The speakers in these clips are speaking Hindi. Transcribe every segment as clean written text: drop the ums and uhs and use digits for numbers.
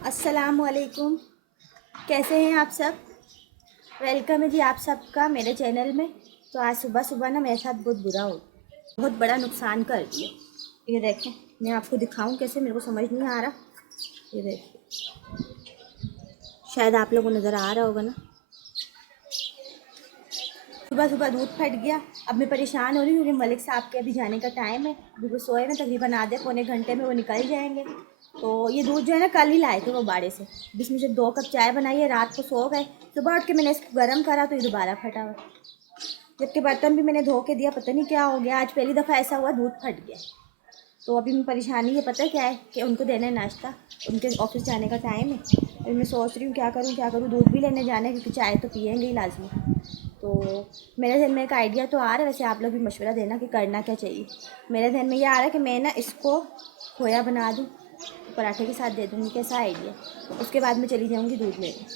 अस्सलामुअलैकुम। कैसे हैं आप सब? वेलकम है जी आप सबका मेरे चैनल में। तो आज सुबह सुबह ना मेरे साथ बहुत बुरा हो, बहुत बड़ा नुकसान कर दिया। ये देखें, मैं आपको दिखाऊं कैसे, मेरे को समझ नहीं आ रहा। ये देखिए, शायद आप लोगों को नज़र आ रहा होगा ना। सुबह सुबह दूध फट गया। अब मैं परेशान हो रही हूँ क्योंकि मलिक साहब के अभी जाने का टाइम है। अभी वो सोए में, तकरीबन आधे पौने घंटे में वो निकल जाएंगे। तो ये दूध जो है ना, कल ही लाए थे वो बाड़े से। बीच में से 2 कप चाय बनाई है, रात को सो गए। सुबह उठ के मैंने इसको गर्म करा तो ये दोबारा फटा हुआ। जबकि बर्तन भी मैंने धो के दिया, पता नहीं क्या हो गया। आज पहली दफ़ा ऐसा हुआ, दूध फट गया। तो अभी मैं परेशानी ये पता है क्या है कि उनको देना है नाश्ता, उनके ऑफिस जाने का टाइम है। अभी मैं सोच रही हूँ क्या करूँ। दूध भी लेने जाना है क्योंकि चाय तो पियेंगे ही लाजमी। तो मेरे ध्यान में एक आइडिया तो आ रहा है, वैसे आप लोग भी मशवरा देना कि करना क्या चाहिए। मेरे ध्यान में ये आ रहा है कि मैं ना इसको खोया बना दूँ, पराठे के साथ दे दूँगी। कैसा आइडिया? उसके बाद मैं चली जाऊँगी दूध लेने,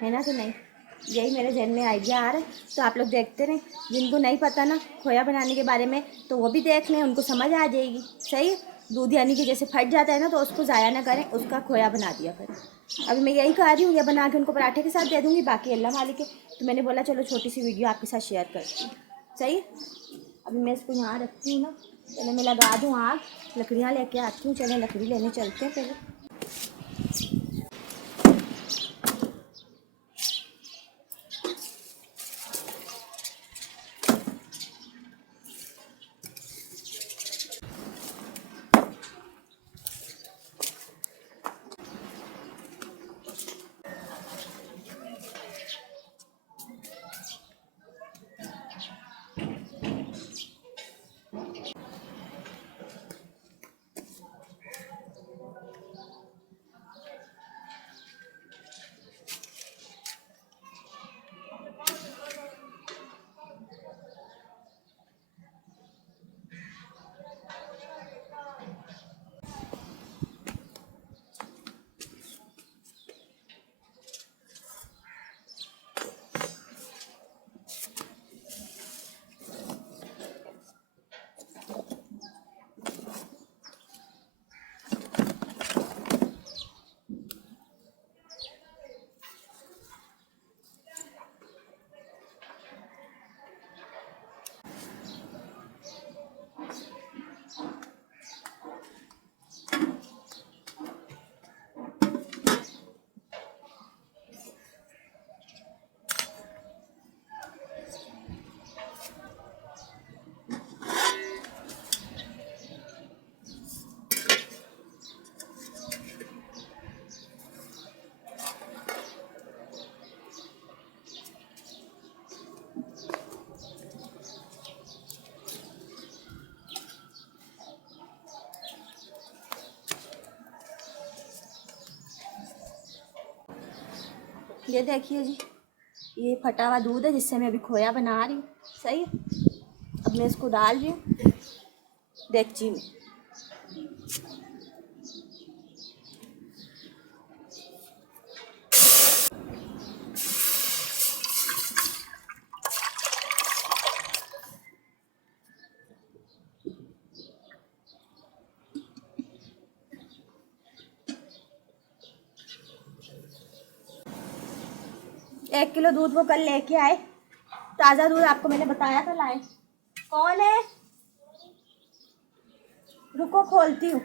है ना कि नहीं? यही मेरे जहन में आइडिया आ रहा है। तो आप लोग देखते रहें, जिनको नहीं पता ना खोया बनाने के बारे में तो वो भी देख लें, उनको समझ आ जाएगी। सही है? दूध यानी कि जैसे फट जाता है ना, तो उसको ज़ाया ना करें, उसका खोया बना दिया करें। अभी मैं यही कह रही हूँ, ये बना के उनको पराठे के साथ दे दूँगी, बाकी अल्लाह मालिक है। तो मैंने बोला चलो छोटी सी वीडियो आपके साथ शेयर करती हूँ। सही है? अभी मैं इसको यहाँ रखती हूँ ना, पहले मैं लगा दूँ आग, लकड़ियाँ लेके आती हूँ। चलें लकड़ी लेने चलते हैं पहले। ये देखिए जी, ये फटा हुआ दूध है जिससे मैं अभी खोया बना रही हूँ। सही है? अब मैं इसको डाल रही हूँ देगची में। 1 किलो दूध वो कल लेके आए, ताज़ा दूध। आपको मैंने बताया था लाए। कौन है? रुको खोलती हूँ।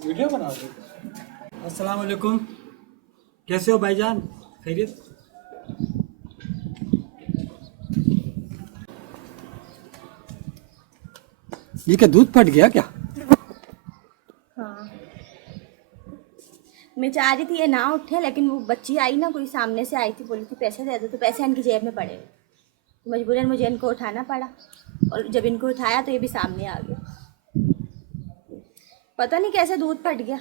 वीडियो बना दो। अस्सलाम वालेकुम, कैसे हो भाईजान? खैरियत? ये क्या दूध फट गया क्या? हाँ, मैं चाह रही थी ये ना उठे, लेकिन वो बच्ची आई ना, कोई सामने से आई थी, बोली थी पैसे दे दो, तो पैसे इनकी जेब में पड़े हुए। तो मजबूरन मुझे इनको उठाना पड़ा, और जब इनको उठाया तो ये भी सामने आ गए। पता नहीं कैसे दूध फट गया।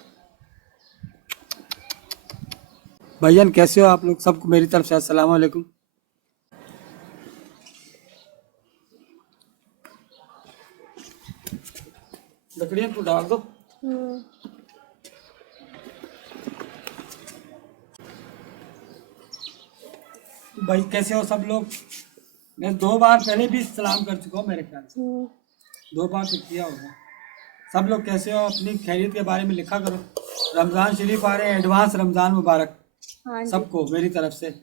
भाईजान कैसे हो आप लोग? सबको मेरी तरफ से अस्सलाम वालेकुम। लकड़ियाँ तो डाल दो। भाई कैसे हो सब लोग? मैं 2 बार पहले भी सलाम कर चुका हूँ मेरे ख्याल से, 2 बार तो किया होगा। सब लोग कैसे हो? अपनी खैरियत के बारे में लिखा करो। रमज़ान शरीफ आ रहे हैं, एडवांस रमज़ान मुबारक हाँ जी, सबको मेरी तरफ से।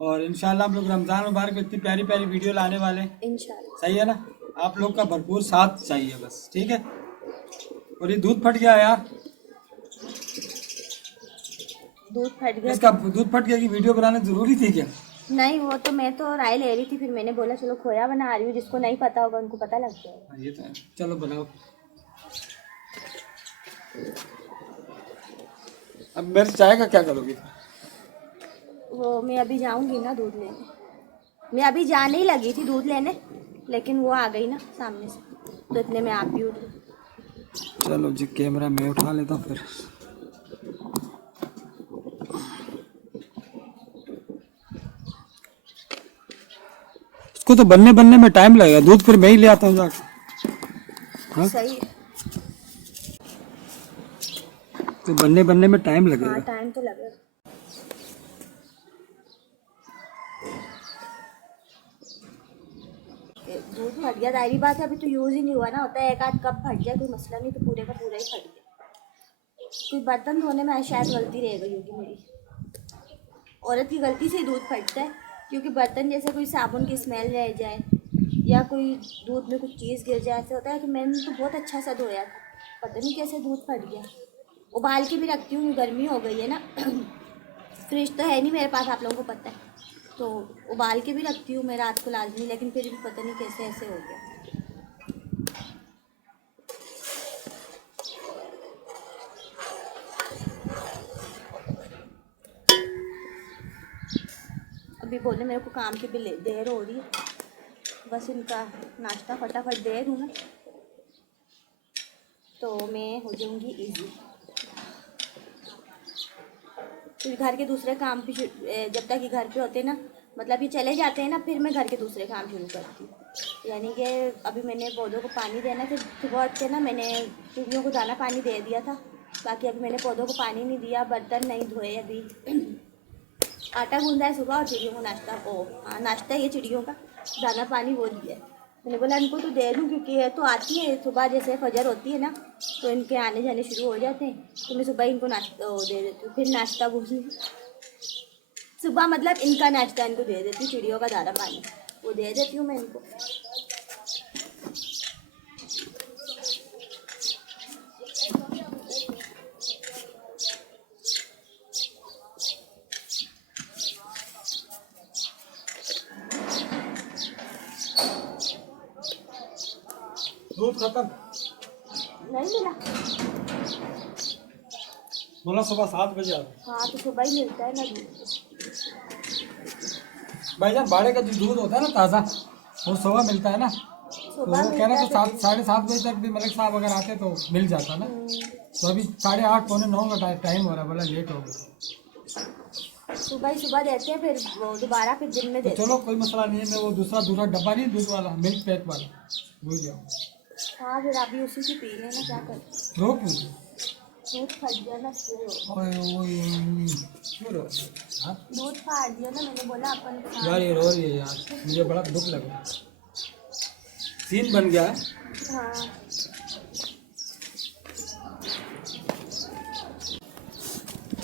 और इंशाल्लाह हम लोग रमज़ान मुबारक में इतनी प्यारी प्यारी वीडियो लाने वाले हैं। इंशाल्लाह। सही है ना? आप लोग का भरपूर साथ चाहिए बस, ठीक है? और ये दूध फट गया यार, दूध फट गया। इसका दूध फट गया की वीडियो बनाना जरूरी थी क्या? नहीं, वो तो मैं तो राय ले रही थी, फिर मैंने बोला चलो खोया बना रही हूँ, जिसको नहीं पता होगा उनको पता लग जाएगा। हाँ, ये तो है। चलो बनाओ। अब मेरे चाय का क्या करोगी? वो मैं अभी जाऊंगी ना दूध लेने। मैं अभी जाने ही लगी थी दूध लेने, लेकिन वो आ गई ना सामने से, तो इतने में आप भी उठ गई। चलो जी, कैमरा मैं उठा लेता हूँ फिर। इसको तो बनने में टाइम लगेगा, दूध फिर मैं ही ले आता हूँ जाके। हाँ? सही है। तो बनने में टाइम हाँ, लगेगा। टाइम तो लगेगा। दूध फट गया, दायरी बात है, अभी तो यूज ही नहीं हुआ ना। होता है एक आध कप फट जाए कोई मसला नहीं, तो पूरे का पूरा ही फट गया। कोई बर्तन धोने में शायद गलती रह गई होगी मेरी। औरत की गलती से ही दूध फटता है, क्योंकि बर्तन जैसे कोई साबुन की स्मेल रह जाए या कोई दूध में कुछ चीज़ गिर जाए, ऐसे होता है कि मैंने तो बहुत अच्छा सा धोया था, पता नहीं कैसे दूध फट गया। उबाल के भी रखती हूँ, गर्मी हो गई है ना। फ्रिज तो है नहीं मेरे पास, आप लोगों को पता है, तो उबाल के भी रखती हूँ मैं रात को लाजमी, लेकिन फिर भी पता नहीं कैसे ऐसे हो गया। अभी बोले मेरे को काम की भी देर हो रही है, बस इनका नाश्ता फटाफट दे दूँ ना तो मैं हो जाऊँगी ईजी। फिर घर के दूसरे काम भी जब तक ये घर पे होते ना, मतलब ये चले जाते हैं ना, फिर मैं घर के दूसरे काम शुरू करती हूँ। यानी कि अभी मैंने पौधों को पानी देना, फिर सुबह उठ के ना मैंने चिड़ियों को दाना पानी दे दिया था, बाकी अभी मैंने पौधों को पानी नहीं दिया, बर्तन नहीं धोए अभी। आटा गूंदा है सुबह और चिड़ियों को नाश्ता नाश्ता ये चिड़ियों का दाना पानी वो दिया है। मैंने बोला इनको तो दे दूँ, क्योंकि ये तो आती है सुबह, जैसे फजर होती है ना तो इनके आने जाने शुरू हो जाते हैं, तो मैं सुबह इनको नाश्ता वो दे देती हूँ। फिर नाश्ता सुबह मतलब इनका नाश्ता इनको दे देती हूँ, चिड़ियों का दाना पानी वो दे देती हूँ मैं इनको। दूध खत्म? नहीं मिला? बोला सुबह 7 बजे आ रहा। हाँ, तो सुबह ही मिलता है ना दूध। भाईजान बाड़े का जो दूध होता है ना ताज़ा, वो सुबह मिलता है ना, तो वो कह रहे तो 7 साढ़े 7 बजे तक भी मलिक साहब अगर आते तो मिल जाता ना। तो अभी 8:30 पौने 9 का टाइम हो रहा है, बोला लेट हो गया। सुबह ही सुबह देते हैं, फिर वो दोबारा फिर दिन में तो देते हैं। चलो कोई मसला नहीं है, मैं वो दूसरा डब्बा नहीं दूध वाला, मिल्क पैक वाला भूल गया। हाँ, फिर अभी उसी से पी लेना, क्या कर रो क्यों? दूध फट गया ना इसलिए। ओए क्यों रो? हाँ दूध फाड़ दिया ना, मैंने बोला अपन यार, ये रो रही है यार, मुझे बड़ा दुख लगा। सीन बन गया। हाँ,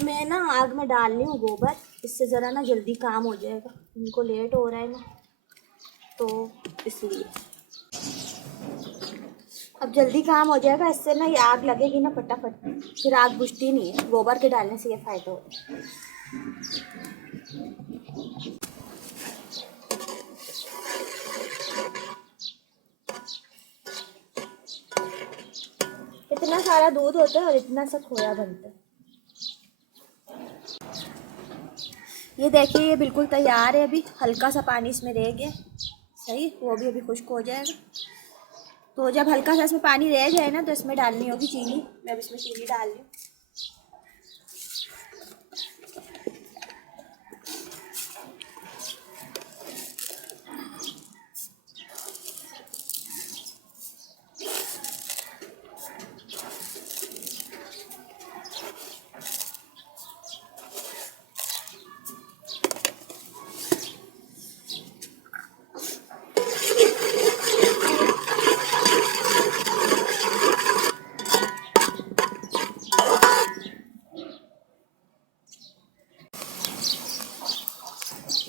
मैं ना आग में डाल रही हूँ गोबर, इससे ज़रा ना जल्दी काम हो जाएगा, इनको लेट हो रहा है ना तो इसलिए। अब जल्दी काम हो जाएगा इससे ना, ये आग लगेगी ना फटाफट, फिर आग बुझती नहीं है, गोबर के डालने से ये फ़ायदा होता है। इतना सारा दूध होता है और इतना सा खोया बनता है। ये देखिए, ये बिल्कुल तैयार है, अभी हल्का सा पानी इसमें रह गया, सही, वो भी अभी खुश्क हो जाएगा। तो जब हल्का सा इसमें पानी रह जाए ना तो इसमें डालनी होगी चीनी। मैं अब इसमें चीनी डाल रही हूँ।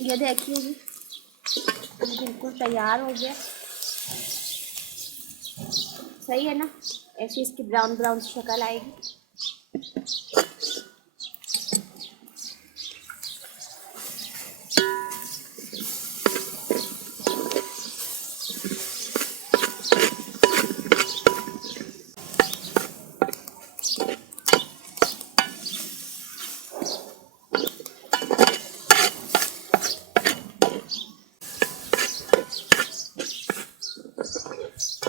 ये देखिए जी, बिल्कुल तैयार हो गया। सही है ना, ऐसी इसकी ब्राउन ब्राउन शक्ल आएगी।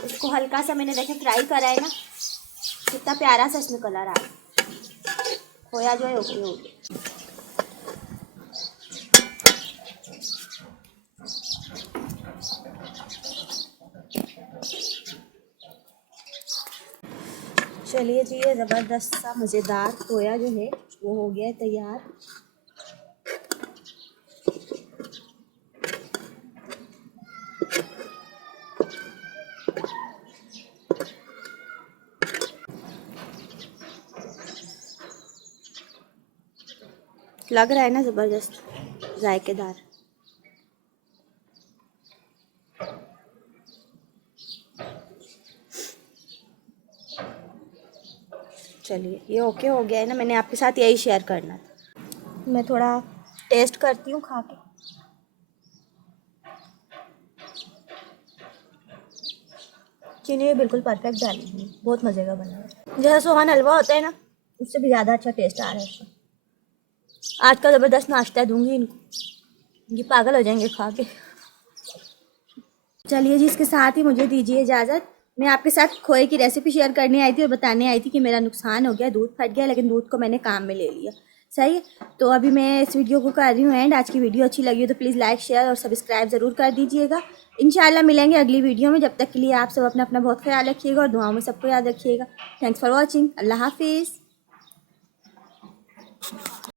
इसको हल्का सा मैंने देखे फ्राई करा है ना, कितना प्यारा सा इसमें कलर आ रहा है। खोया जो है ओके हो गया। चलिए जी, ये ज़बरदस्त सा मज़ेदार खोया जो है वो हो गया है तैयार। लग रहा है ना ज़बरदस्त जायकेदार। चलिए, ये ओके हो गया है ना, मैंने आपके साथ यही शेयर करना था। मैं थोड़ा टेस्ट करती हूँ खा के। चीनी बिल्कुल परफेक्ट डाली है, बहुत मज़े का बना है। जैसा सोहान हलवा होता है ना, उससे भी ज़्यादा अच्छा टेस्ट आ रहा है इसका। आज का ज़बरदस्त नाश्ता दूंगी इनको, ये पागल हो जाएंगे खा के। चलिए जी, इसके साथ ही मुझे दीजिए इजाज़त। मैं आपके साथ खोए की रेसिपी शेयर करने आई थी और बताने आई थी कि मेरा नुकसान हो गया, दूध फट गया, लेकिन दूध को मैंने काम में ले लिया। सही है, तो अभी मैं इस वीडियो को कर रही हूँ एंड। आज की वीडियो अच्छी लगी हो तो प्लीज़ लाइक शेयर और सब्सक्राइब ज़रूर कर दीजिएगा। इंशाल्लाह मिलेंगे अगली वीडियो में। जब तक के लिए आप सब अपना अपना बहुत ख्याल रखिएगा और दुआओं में सबको याद रखिएगा। Thanks for watching. अल्लाह हाफिज़।